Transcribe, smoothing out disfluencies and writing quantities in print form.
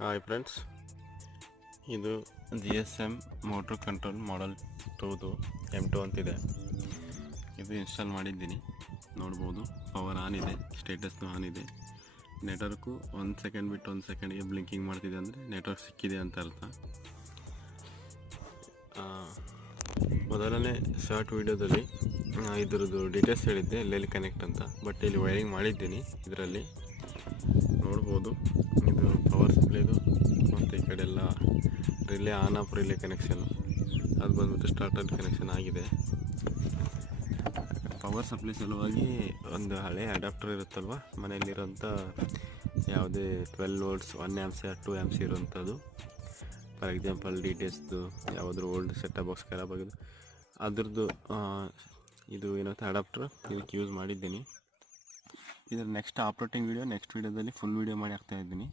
Hi friends, ಇದು GSM motor control ಮಾಡಲ್ 2 M2 ಅಂತಿದೆ. ಇದು ಇನ್ಸ್ಟಾಲ್ ಮಾಡಿದ್ದೀನಿ. ನೋಡ್ಬೋದು, ಪವರ್ ಆನ್ ಇದೆ, ಸ್ಟೇಟಸ್ನು ಆನ್ ಇದೆ. ನೆಟ್ವರ್ಕು 1 ಸೆಕೆಂಡ್ ಬಿಟ್ಟು 1 ಸೆಕೆಂಡ್ಗೆ ಬ್ಲಿಂಕಿಂಗ್ ಮಾಡ್ತಿದೆ ಅಂದರೆ ನೆಟ್ವರ್ಕ್ ಸಿಕ್ಕಿದೆ ಅಂತ ಅರ್ಥ. ಮೊದಲನೇ ಶಾರ್ಟ್ ವಿಡಿಯೋದಲ್ಲಿ ಇದರದ್ದು ಡೀಟೇಲ್ಸ್ ಹೇಳಿದ್ದೆ, ಎಲ್ಲೆಲ್ಲಿ ಕನೆಕ್ಟ್ ಅಂತ. ಬಟ್ ಇಲ್ಲಿ ವೈರಿಂಗ್ ಮಾಡಿದ್ದೀನಿ. ಇದರಲ್ಲಿ ನೋಡ್ಬೋದು, ಇದು ಪವರ್ ಸಪ್ಲೈದು ಮತ್ತು ಈ ಕಡೆ ಎಲ್ಲ relay on off relay connection. ಅದು ಬಂದ್ಬಿಟ್ಟು ಸ್ಟಾರ್ಟರ್ ಕನೆಕ್ಷನ್ ಆಗಿದೆ. ಪವರ್ ಸಪ್ಲೈ ಸಲುವಾಗಿ ಒಂದು ಹಳೆ ಅಡಾಪ್ಟರ್ ಇರುತ್ತಲ್ವ ಮನೆಯಲ್ಲಿರೋಂಥ, ಯಾವುದೇ 12 ವೋಲ್ಟ್ಸ್ 1 ಆ್ಯಂಪ್ಸ್ 2 ಆ್ಯಂಪ್ಸ್ ಇರೋಂಥದ್ದು. ಫಾರ್ ಎಕ್ಸಾಂಪಲ್ ಡಿಟೇಲ್ಸ್ದು ಯಾವುದ್ರ ಓಲ್ಡ್ ಸೆಟಪ್ ಬಾಕ್ಸ್ ಖರಾಬ್ ಆಗಿದೆ, ಅದ್ರದ್ದು ಇದು ಏನಂತ ಅಡಾಪ್ಟರ್ ಇದಕ್ಕೆ ಯೂಸ್ ಮಾಡಿದ್ದೀನಿ. ಇದರ ನೆಕ್ಸ್ಟ್ ಆಪ್ರೇಟಿಂಗ್ ವೀಡಿಯೋ ನೆಕ್ಸ್ಟ್ ವೀಡಿಯೋದಲ್ಲಿ ಫುಲ್ ವೀಡಿಯೋ ಮಾಡಿ ಹಾಕ್ತಾಯಿದ್ದೀನಿ.